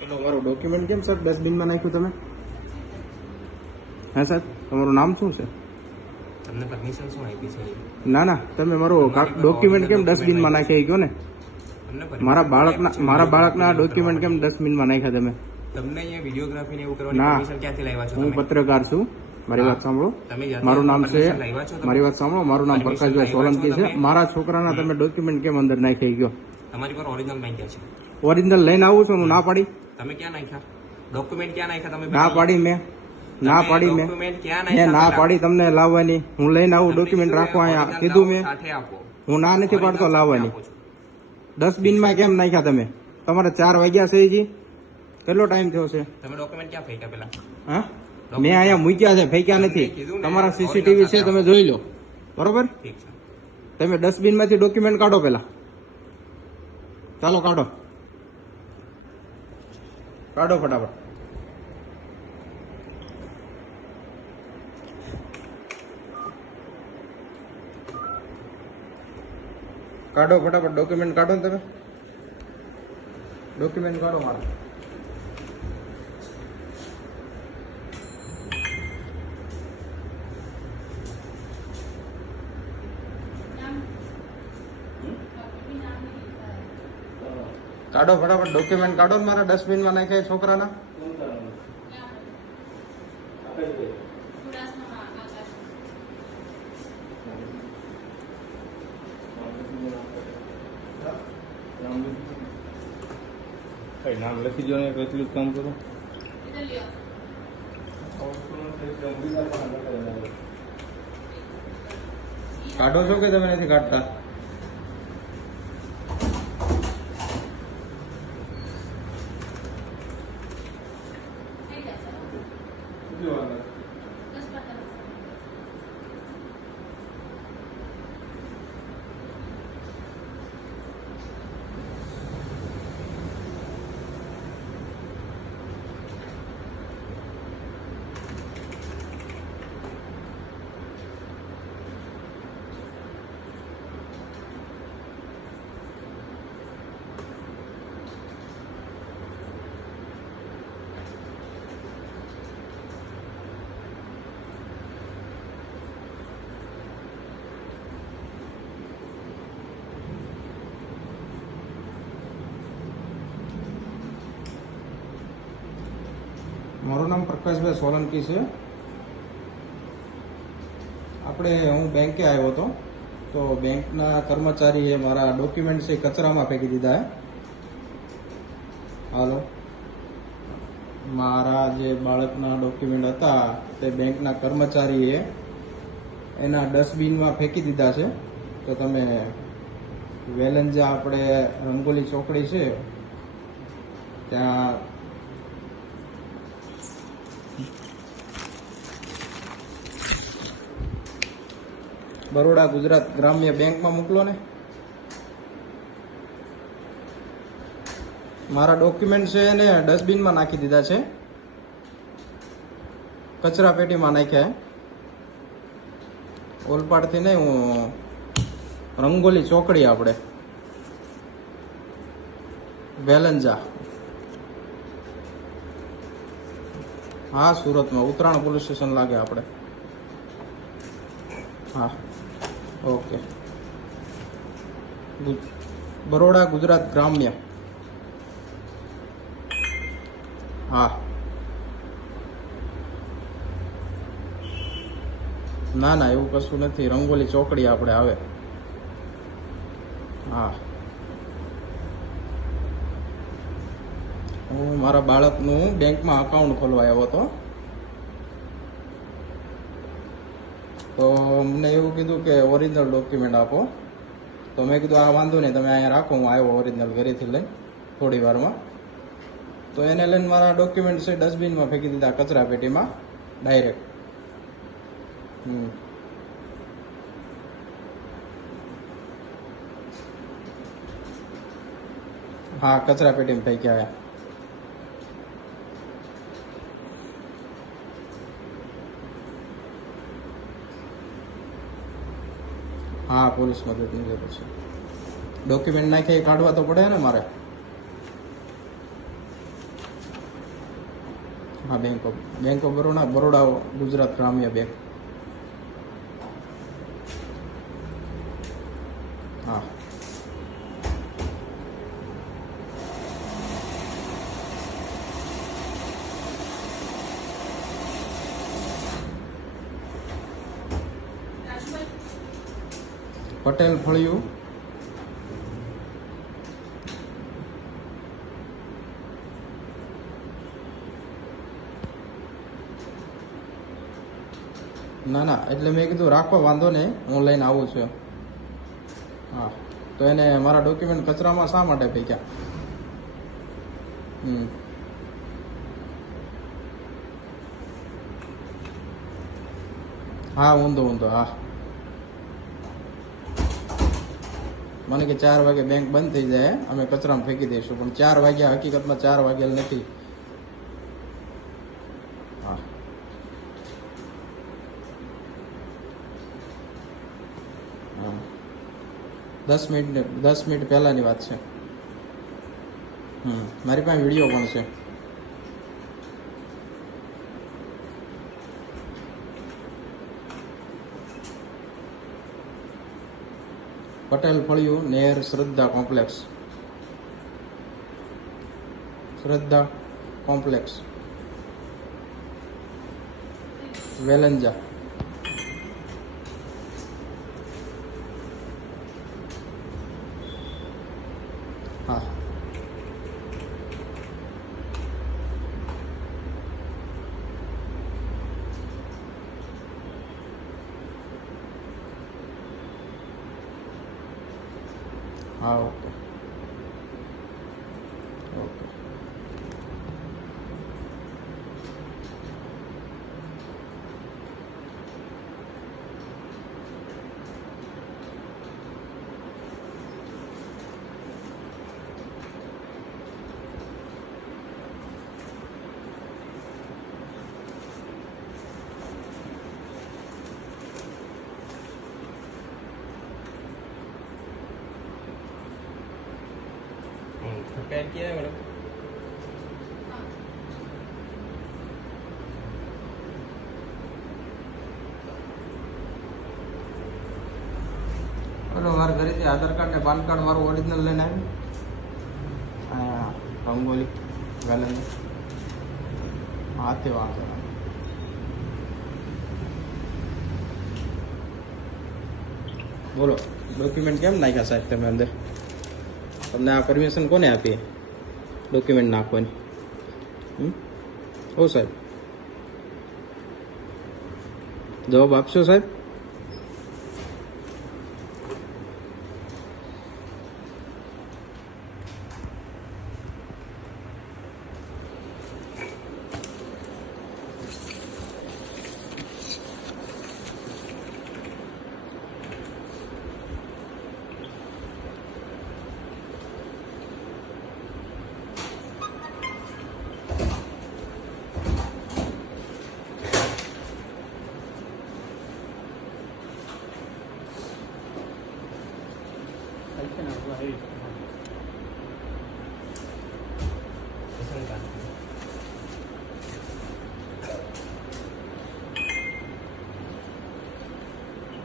તમારું ડોક્યુમેન્ટ કેમ સર ડસ્ટબિનમાં નાખ્યું તમે? હા સર, તમારું નામ શું છે? તમને પરમિશન શું આપી છે? ના તમે મારું ડોક્યુમેન્ટ કેમ ડસ્ટબિનમાં નાખ્યા ગયો ને? મારા બાળકના ડોક્યુમેન્ટ કેમ ડસ્ટબિનમાં નાખ્યા તમે? તમને અહીંયા વિડીયોગ્રાફી ને એવું કરવાની પરમિશન ક્યાંથી લાવ્યા છો? હું પત્રકાર છું, મારી વાત સાંભળો. મારું નામ છે, મારી વાત સાંભળો, મારું નામ પ્રકાશભાઈ સોલંકી છે. મારા છોકરાના તમે ડોક્યુમેન્ટ કેમ અંદર નાખી ગયો? તમારી પર ઓરિજિનલ નાખ્યા છે. ઓરિજિનલ લઈને આવું છું, હું ના પાડી. તમે ક્યાં નાખ્યા ડોક્યુમેન્ટ? ક્યાં નાખ્યા તમે? ના પાડી મેં ના પાડી મેં ના પાડી તમને લાવવાની. હું લઈને આવું ડોક્યુમેન્ટ રાખવા અહીંયા કીધું મેં. હું ના નથી પાડતો લાવવાની. ડસ્ટબિનમાં કેમ નાખ્યા તમે? તમારે 4 વાગ્યા છે જી, કેટલો ટાઈમ થયો છે? તમે ડોક્યુમેન્ટ ક્યાં ફેંક્યા પેલા? હા, મેં અહીંયા મૂક્યા છે, ફેંક્યા નથી. તમારા સીસીટીવી છે, તમે જોઈ લો. બરોબર, તમે ડસ્ટબિનમાંથી ડોક્યુમેન્ટ કાઢો પેલા. ચાલો કાઢો ફટાફટ. કાઢો ફટાફટ ડોક્યુમેન્ટ કાઢો ને તમે. ડોક્યુમેન્ટ કાઢો મારા. કાઢો ફટાફટ ડોક્યુમેન્ટ કાઢો ને મારા ડસ્ટબિનમાં નાખ્યા છોકરાના. નામ લખી દો ને, એટલું જ કામ કરો. કાઢો છો કે તમે નથી કાઢતા? મારું નામ પ્રકાશભાઈ સોલંકી છે. હું બેંકે આવ્યો હતો, તો બેંકના કર્મચારીએ મારા ડોક્યુમેન્ટ છે કચરામાં ફેંકી દીધા. હાલો, મારા જે બાળકના ડોક્યુમેન્ટ હતા તે બેંકના કર્મચારીએ એના ડસ્ટબિનમાં ફેંકી દીધા છે. તો તમે વેલંજા આપણે રંગોલી ચોકડી છે ત્યાં બરોડા ગુજરાત ગ્રામ્ય બેંકમાં મોકલો ને. મારા ડોક્યુમેન્ટ છે એને ડસ્ટબિનમાં નાખી દીધા છે, કચરા પેટીમાં નાખ્યા. ઓલપાડથી નહીં, હું રંગોલી ચોકડી આપણે વેલંજા. હા, સુરતમાં ઉત્તરાયણ પોલીસ સ્ટેશન લાગે આપણે. હા, ઓકે. બરોડા ગુજરાત ગ્રામ્ય. હા, ના એવું કશું નથી. રંગોલી ચોકડી આપણે આવે. હા, હું મારા બાળકનું બેંકમાં અકાઉન્ટ ખોલવા આવ્યો હતો, તો મને એવું કીધું કે ઓરિજિનલ ડોક્યુમેન્ટ આપો. તો મેં કીધું આ વાંધો નહીં, તમે અહીંયા રાખો, હું આવ્યો ઓરિજિનલ ઘરેથી લઈને થોડી વારમાં. તો એને લઈને મારા ડોક્યુમેન્ટ છે ડસ્ટબિનમાં ફેંકી દીધા, કચરા પેટીમાં ડાયરેક્ટ. હા, કચરા પેટીમાં ફેંક્યા. હા, પોલીસ મદદની જરૂર છે. ડોક્યુમેન્ટ નાખે કાઢવા તો પડે ને મારે. હા બેંક ઓફ બરોડા ગુજરાત ગ્રામ્ય બેંક. હા પટેલ ફળિયું ના એટલે મેં કીધું રાખો વાંધો નહીં, હું લઈને આવું છું. હા તો એને મારા ડોક્યુમેન્ટ કચરામાં શા માટે ફેંક્યા? હા ઊંધો હા. મને કે 4 વાગે બેંક બંધ થઈ જાય, અમે કચરામાં ફેંકી દઈશું, પણ 4 વાગ્યા હકીકતમાં 4 વાગેલ નથી. હા 10 મિનિટ પહેલાની વાત છે. મારી પાસે વિડીયો પણ છે. પટેલ ફળિયું નેર શ્રદ્ધા કોમ્પ્લેક્સ વેલંજા. હા હા ઓકે. पैन किया है मैडम? બોલો, મારા ઘરેથી આધાર કાર્ડ ને પાન કાર્ડ મારું ઓરિજિનલ લઈને આવ્યું. હા રંગોલી વેલન હાથે વાંધો ના. બોલો ડોક્યુમેન્ટ કેમ નાખ્યા સાહેબ તમે અંદર? તમને આ પરમિશન કોને આપી ડોક્યુમેન્ટ નાખવાની? ઓ સાહેબ જવાબ આપશો સાહેબ? Ahí.